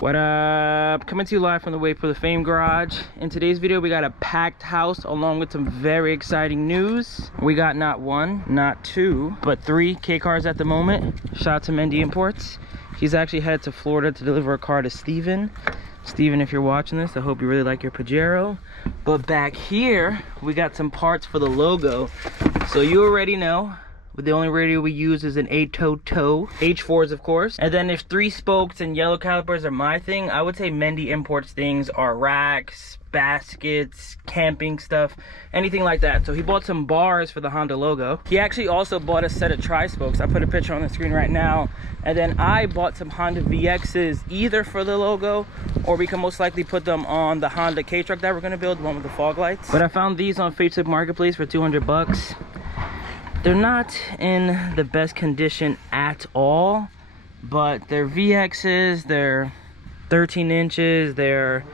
What up? Coming to you live from the Wait for the Fame garage. In today's video, we got a packed house along with some very exciting news. We got not one, not two, but 3 K cars at the moment. Shout out to Mendy Imports. He's actually headed to Florida to deliver a car to Steven. Steven, if you're watching this, I hope you really like your Pajero. But back here, we got some parts for the logo. So you already know, the only radio we use is an 8-toe, H4s of course. And then if 3 spokes and yellow calipers are my thing, I would say Mendy Imports things are racks, baskets, camping stuff, anything like that. So he bought some bars for the Honda logo. He actually also bought a set of tri-spokes. I put a picture on the screen right now. And then I bought some Honda VXs either for the logo, or we can most likely put them on the Honda K-Truck that we're gonna build, the one with the fog lights. But I found these on Facebook Marketplace for 200 bucks. They're not in the best condition at all, but they're VXs, they're 13 inches, they're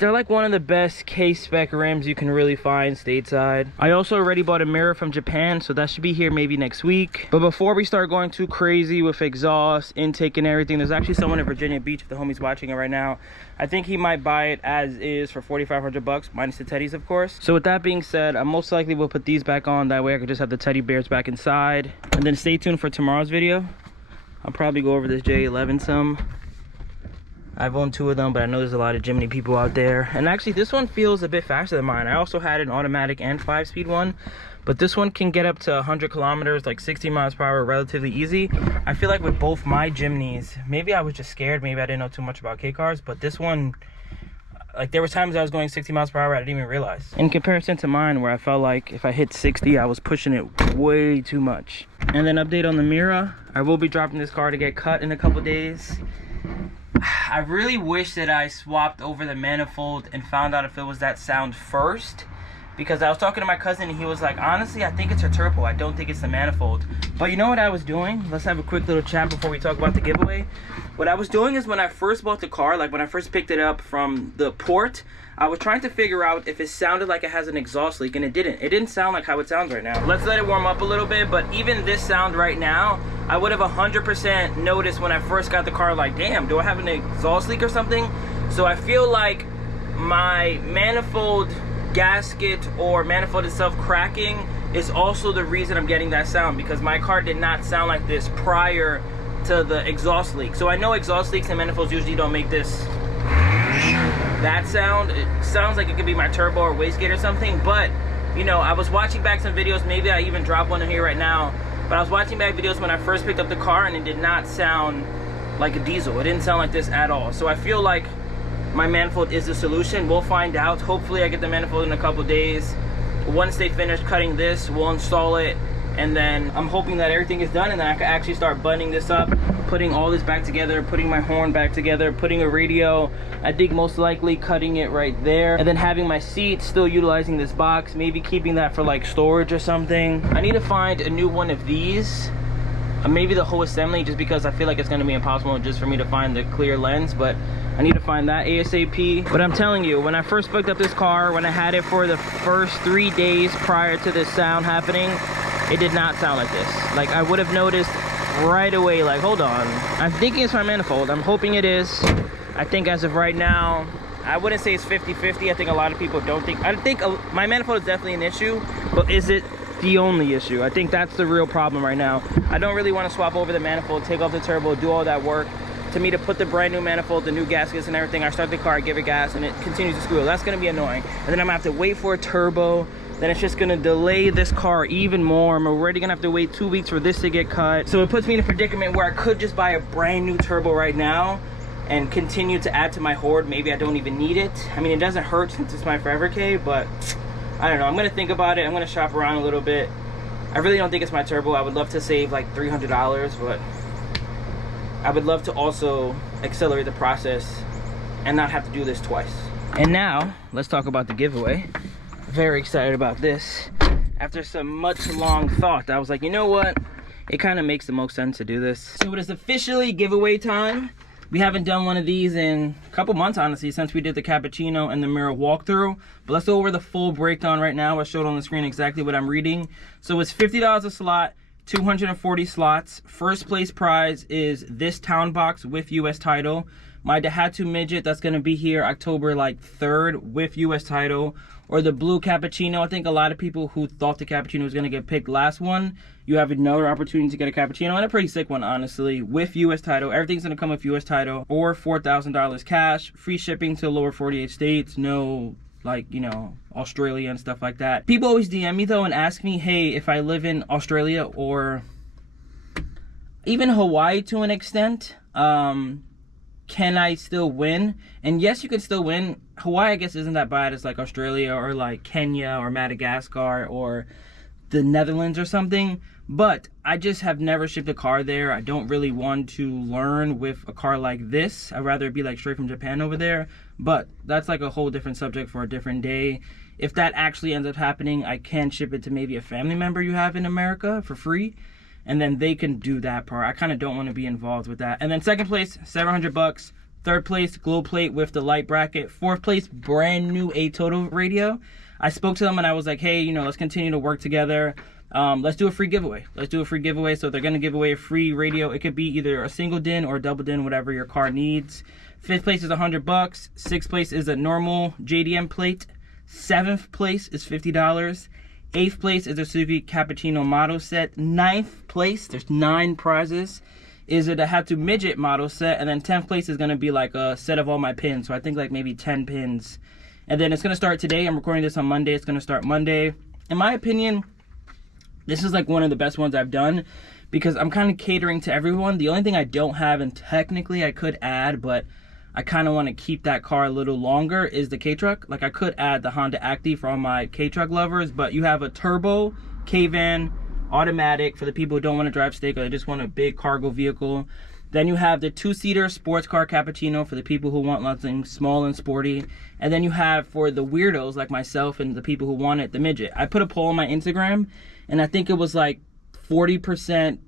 like one of the best K-spec rims you can really find stateside. I also already bought a mirror from Japan, so that should be here maybe next week. But before we start going too crazy with exhaust, intake and everything, there's actually someone in Virginia Beach, if the homie's watching it right now. I think he might buy it as is for 4,500 bucks, minus the teddies of course. So with that being said, I most likely will put these back on, that way I could just have the teddy bears back inside. And then stay tuned for tomorrow's video. I'll probably go over this J11 some. I've owned 2 of them, but I know there's a lot of Jimny people out there. And actually, this one feels a bit faster than mine. I also had an automatic and 5-speed one, but this one can get up to 100 kilometers, like 60 miles per hour, relatively easy. I feel like with both my Jimnys, maybe I was just scared, maybe I didn't know too much about K cars, but this one, like there was times I was going 60 miles per hour, I didn't even realize. In comparison to mine, where I felt like if I hit 60, I was pushing it way too much. And then update on the Mira. I will be dropping this car to get cut in a couple days. I really wish that I swapped over the manifold and found out if it was that sound first, because I was talking to my cousin and he was like, honestly, I think it's her turbo, I don't think it's the manifold. But you know what I was doing? Let's have a quick little chat before we talk about the giveaway. What I was doing is when I first bought the car, like when I first picked it up from the port, I was trying to figure out if it sounded like it has an exhaust leak, and it didn't. It didn't sound like how it sounds right now. Let's let it warm up a little bit, but even this sound right now, I would have 100% noticed when I first got the car, like, damn, do I have an exhaust leak or something? So I feel like my manifold gasket or manifold itself cracking is also the reason I'm getting that sound, because my car did not sound like this prior to the exhaust leak. So I know exhaust leaks and manifolds usually don't make that sound. It sounds like it could be my turbo or wastegate or something, but you know, I was watching back some videos, maybe I even dropped one in here right now, but I was watching back videos when I first picked up the car and it did not sound like a diesel. It didn't sound like this at all. So I feel like my manifold is the solution. We'll find out. Hopefully I get the manifold in a couple days. Once they finish cutting this, we'll install it, and then I'm hoping that everything is done and then I can actually start buttoning this up, putting all this back together, putting my horn back together, putting a radio, I think most likely cutting it right there, and then having my seat, still utilizing this box, maybe keeping that for like storage or something. I need to find a new one of these, maybe the whole assembly, just because I feel like it's going to be impossible just for me to find the clear lens, but I need to find that ASAP. But I'm telling you, when I first picked up this car, when I had it for the first 3 days prior to this sound happening, it did not sound like this. Like I would have noticed right away, like, hold on, I'm thinking it's my manifold. I'm hoping it is. I think as of right now, I wouldn't say it's 50-50. I think a lot of people don't think, I think my manifold is definitely an issue, but is it the only issue? I think that's the real problem right now. I don't really want to swap over the manifold, take off the turbo, do all that work. To me, to put the brand new manifold, the new gaskets and everything, I start the car, give it gas, and it continues to squeal. That's gonna be annoying. And then I'm gonna have to wait for a turbo. Then it's just gonna delay this car even more. I'm already gonna have to wait 2 weeks for this to get cut. So it puts me in a predicament where I could just buy a brand new turbo right now and continue to add to my hoard. Maybe I don't even need it. I mean, it doesn't hurt since it's my Forever K, but I don't know. I'm gonna think about it. I'm gonna shop around a little bit. I really don't think it's my turbo. I would love to save like $300, but I would love to also accelerate the process and not have to do this twice. And now, let's talk about the giveaway. Very excited about this. After some much long thought, I was like, you know what? It kind of makes the most sense to do this. So it is officially giveaway time. We haven't done one of these in a couple months, honestly, since we did the Cappuccino and the Mira walkthrough. But let's go over the full breakdown right now. I showed on the screen exactly what I'm reading. So it's $50 a slot, 240 slots. First place prize is this Townbox with US title. My Daihatsu Midget, that's going to be here October like 3rd with US title. Or the blue Cappuccino. I think a lot of people who thought the Cappuccino was going to get picked last one, you have another opportunity to get a Cappuccino, and a pretty sick one, honestly, with US title. Everything's going to come with US title, or $4,000 cash, free shipping to lower 48 states, no, like, you know, Australia and stuff like that. People always DM me, though, and ask me, hey, if I live in Australia or even Hawaii to an extent, can I still win? And yes, you can still win. Hawaii, I guess, isn't that bad as like Australia or like Kenya or Madagascar or the Netherlands or something. But I just have never shipped a car there. I don't really want to learn with a car like this. I'd rather it be like straight from Japan over there. But that's like a whole different subject for a different day. If that actually ends up happening, I can ship it to maybe a family member you have in America for free. And then they can do that part. I kind of don't want to be involved with that. And then second place, $700. Third place, glow plate with the light bracket. Fourth place, brand new A-Total radio. I spoke to them and I was like, hey, you know, let's continue to work together. Let's do a free giveaway. Let's do a free giveaway. So they're going to give away a free radio. It could be either a single DIN or a double DIN, whatever your car needs. Fifth place is $100. Sixth place is a normal JDM plate. Seventh place is $50. Eighth place is a Suzuki Cappuccino model set. Ninth place, there's 9 prizes, is a Daihatsu Midget model set. And then 10th place is going to be like a set of all my pins. So I think like maybe 10 pins. And then it's going to start today. I'm recording this on Monday. It's going to start Monday. In my opinion, this is like one of the best ones I've done because I'm kind of catering to everyone. The only thing I don't have, and technically I could add, but I kind of want to keep that car a little longer, is the K-Truck. Like I could add the Honda Active for all my K-Truck lovers, but you have a turbo K-Van automatic for the people who don't want to drive stick or they just want a big cargo vehicle. Then you have the 2-seater sports car Cappuccino for the people who want something small and sporty. And then you have, for the weirdos like myself and the people who want it, the Midget. I put a poll on my Instagram, and I think it was like 40%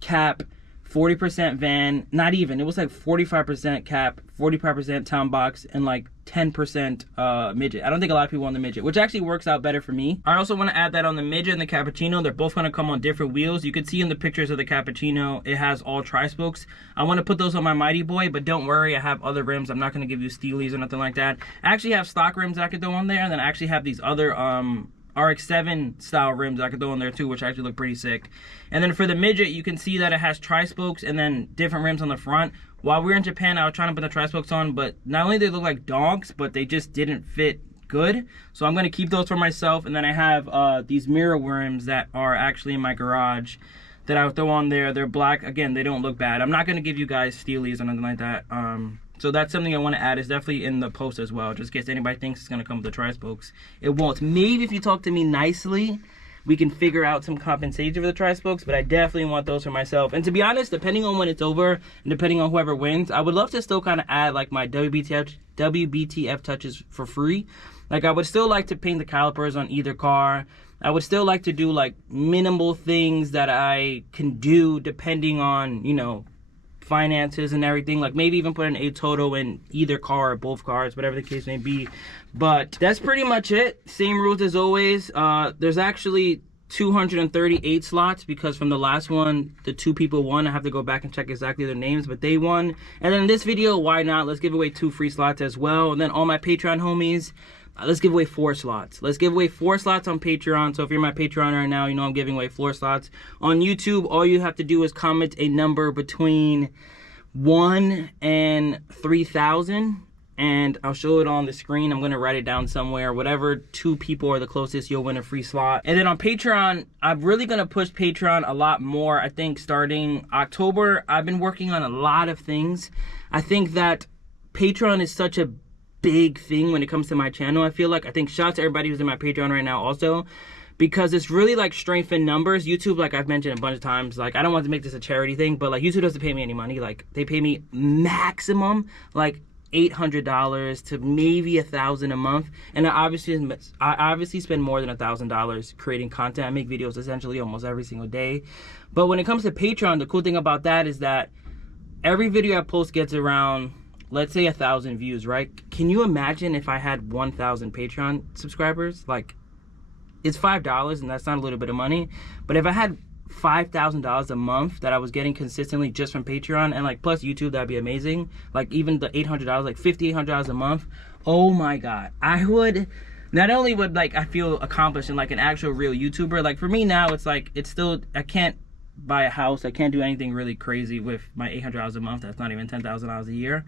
cap, 40% van, not even, it was like 45% cap, 45% Townbox, and like 10% Midget. I don't think a lot of people want the Midget, which actually works out better for me. I also want to add that on the Midget and the Cappuccino, they're both going to come on different wheels. You can see in the pictures of the Cappuccino, it has all tri-spokes. I want to put those on my Mighty Boy, but don't worry, I have other rims. I'm not going to give you steelies or nothing like that. I actually have stock rims I could throw on there, and then I actually have these other RX-7 style rims I could throw in there too, which actually look pretty sick. And then for the Midget, you can see that it has tri-spokes and then different rims on the front. While we were in Japan, I was trying to put the tri-spokes on, but not only they look like dogs, but they just didn't fit good. So I'm going to keep those for myself. And then I have these mirror rims that are actually in my garage that I would throw on there. They're black. Again, they don't look bad. I'm not going to give you guys steelies or nothing like that. So that's something I want to add. It's definitely in the post as well, just in case anybody thinks it's going to come with the tri-spokes. It won't. Maybe if you talk to me nicely, we can figure out some compensation for the tri-spokes, but I definitely want those for myself. And to be honest, depending on when it's over, and depending on whoever wins, I would love to still kind of add like my WBTF touches for free. Like I would still like to paint the calipers on either car. I would still like to do like minimal things that I can do depending on, you know, finances and everything. Like maybe even put an A-Total in either car or both cars, whatever the case may be. But that's pretty much it. Same rules as always. There's actually 238 slots because from the last one, the 2 people won. I have to go back and check exactly their names, but they won. And then in this video, why not? Let's give away 2 free slots as well. And then all my Patreon homies, let's give away 4 slots. Let's give away 4 slots on Patreon. So if you're my Patreon right now, you know I'm giving away 4 slots. On YouTube, all you have to do is comment a number between 1 and 3,000. And I'll show it on the screen. I'm going to write it down somewhere. Whatever 2 people are the closest, you'll win a free slot. And then on Patreon, I'm really going to push Patreon a lot more. I think starting October, I've been working on a lot of things. I think that Patreon is such a big thing when it comes to my channel. I think shout out to everybody who's in my Patreon right now also, because it's really like strength in numbers. YouTube, like I've mentioned a bunch of times, like I don't want to make this a charity thing, but like YouTube doesn't pay me any money. Like they pay me maximum like $800 to maybe $1,000 a month, and I obviously spend more than $1,000 creating content. I make videos essentially almost every single day. But when it comes to Patreon, the cool thing about that is that every video I post gets around, let's say 1,000 views, right? Can you imagine if I had 1,000 Patreon subscribers? Like, it's $5 and that's not a little bit of money, but if I had $5,000 a month that I was getting consistently just from Patreon, and like plus YouTube, that'd be amazing. Like even the $800, like $5,800 a month. Oh my God, I would. Not only would like I feel accomplished and like an actual real YouTuber. Like for me now, it's like it's still, I can't buy a house. I can't do anything really crazy with my $800 a month. That's not even $10,000 a year.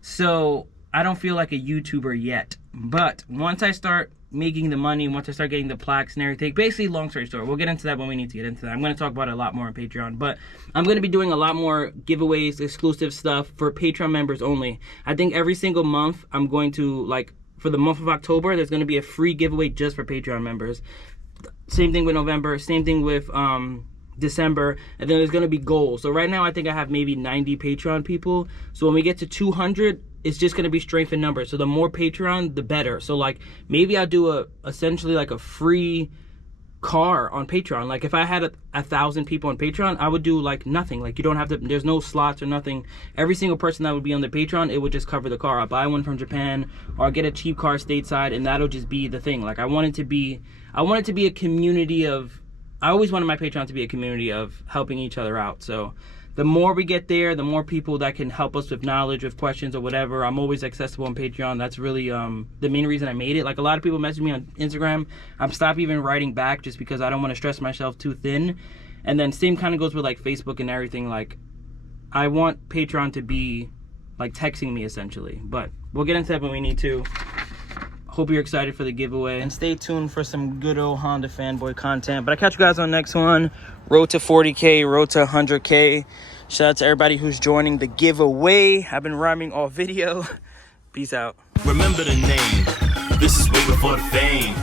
So I don't feel like a YouTuber yet. But once I start making the money, once I start getting the plaques and everything, basically, long story short, we'll get into that when we need to get into that. I'm going to talk about it a lot more on Patreon, but I'm going to be doing a lot more giveaways, exclusive stuff for Patreon members only. I think every single month I'm going to, like, for the month of October, there's going to be a free giveaway just for Patreon members. Same thing with November, same thing with December, and then there's going to be goals. So right now I think I have maybe 90 Patreon people. So when we get to 200, it's just going to be strength in numbers. So the more Patreon, the better. So like maybe I'll do essentially like a free car on Patreon. Like if I had 1,000 people on Patreon, I would do like nothing. Like you don't have to, there's no slots or nothing. Every single person that would be on the Patreon, it would just cover the car. I'll buy one from Japan, or I'll get a cheap car stateside, and that'll just be the thing. Like I want it to be a community of, I always wanted my Patreon to be a community of helping each other out. So the more we get there, the more people that can help us with knowledge, with questions or whatever. I'm always accessible on Patreon. That's really the main reason I made it. Like a lot of people message me on Instagram. I'm stopped even writing back just because I don't want to stress myself too thin. And then same kind of goes with like Facebook and everything. Like I want Patreon to be like texting me essentially. But we'll get into that when we need to. Hope you're excited for the giveaway, and stay tuned for some good old Honda fanboy content. But I catch you guys on the next one. Road to 40K, road to 100K. Shout out to everybody who's joining the giveaway. I've been rhyming all video. Peace out. Remember the name. This is way before the fame.